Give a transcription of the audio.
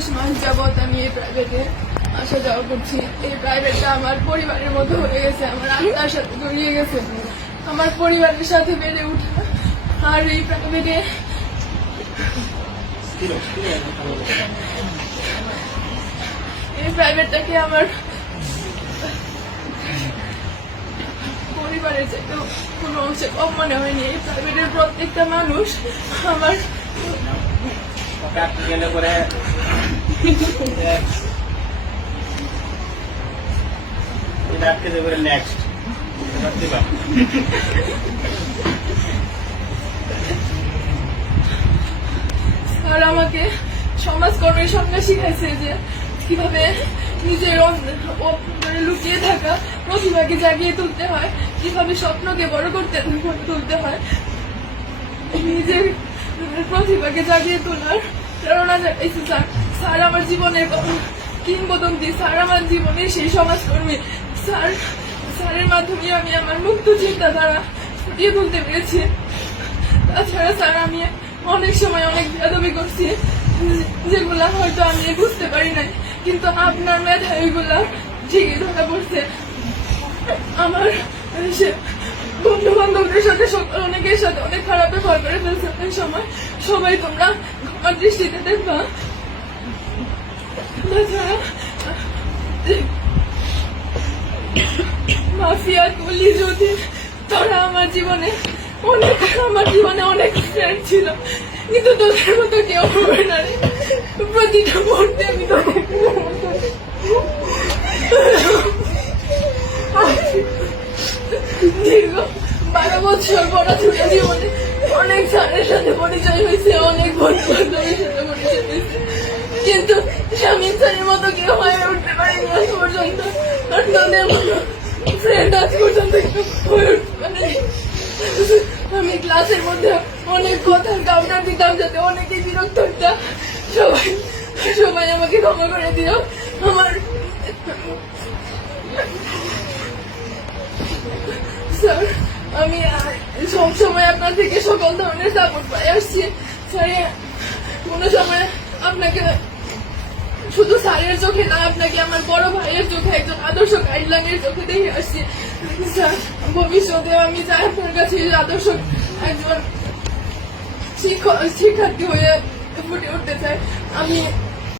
20 মাস যাবত আমি এই প্রাইভেটে আসা যাওয়া করছি। এই প্রাইভেটটা আমার পরিবারের মতো হয়ে গেছে, আমার আত্মার সাথে জড়িয়ে গেছে, আমার পরিবারের সাথে বেড়ে উঠা। আর এই প্রাইভেটটাকে আমার পরিবারের চাইতে কোনো অংশে কম মনে হয়নি। এই প্রাইভেটের প্রত্যেকটা মানুষ আমার আর আমাকে সমাজকর্মের সঙ্গে শিখাইছে যে কিভাবে নিজের লুকিয়ে থাকা প্রতিভাকে জাগিয়ে তুলতে হয়, কিভাবে স্বপ্নকে বড় করতে তুলতে হয়, নিজের প্রতিভাকে জাগিয়ে তোলার প্রেরণা জাগাইছে স্যার। স্যার আমার জীবনের কিংবদন্তি, স্যার আমার জীবনের সেই সমাজকর্মী। স্যারের মাধ্যমে আমি আমার মুক্ত চিন্তাধারা ফুটিয়ে তুলতে পেরেছি। তাছাড়া স্যার আমি অনেক সময় অনেক বেয়াদবি করছি যেগুলা হয়তো আমি বুঝতে পারি নাই, কিন্তু আপনার মেধা ওইগুলা ঠিকই ধরা পড়ছে। আমার বন্ধু বান্ধবদের সাথে অনেকের সাথে অনেক খারাপ ব্যবহার করে ফেলছে অনেক সময়। সবাই তোমরা আমার দৃষ্টিতে দেখবা। তাছাড়া মাফিয়া কুলি যদি তোরা আমার জীবনে অনেক ফ্রেন্ড ছিল, কিন্তু তোদের মতো কেউ হবে না রে। প্রতিটা মুহূর্তে আমি দীর্ঘ 12 বছর পড়াশোনা জীবনে অনেক স্যারের সাথে পরিচয় হয়েছে, অনেক বন্ধু বান্ধবের সাথে পরিচয় হয়েছে, কিন্তু শামীম স্যারের মতো কেউ হয়ে উঠতে পারেনি আজ পর্যন্ত। আর তোদের মতো ফ্রেন্ড আজ পর্যন্ত হয়ে উঠতে পারেনি। আমি ক্লাসের মধ্যে অনেক কথা কাউন্টার দিতাম যাতে অনেকেই বিরক্ত হতাম। সবাই আমাকে ক্ষমা করে দিও। আমার স্যার, আমি সবসময় আপনার থেকে সকল ধরনের সাপোর্ট পাই আসছি। স্যার, কোনো সময় আপনাকে শুধু স্যারের চোখে না, আপনাকে আমার বড় ভাইয়ের চোখে, একজন আদর্শ গাইডলাইনের চোখে দেখে আসছি। স্যার, ভবিষ্যতে আমি চাই আপনার কাছে আদর্শ একজন শিক্ষার্থী হয়ে ফুটে উঠতে চাই। আমি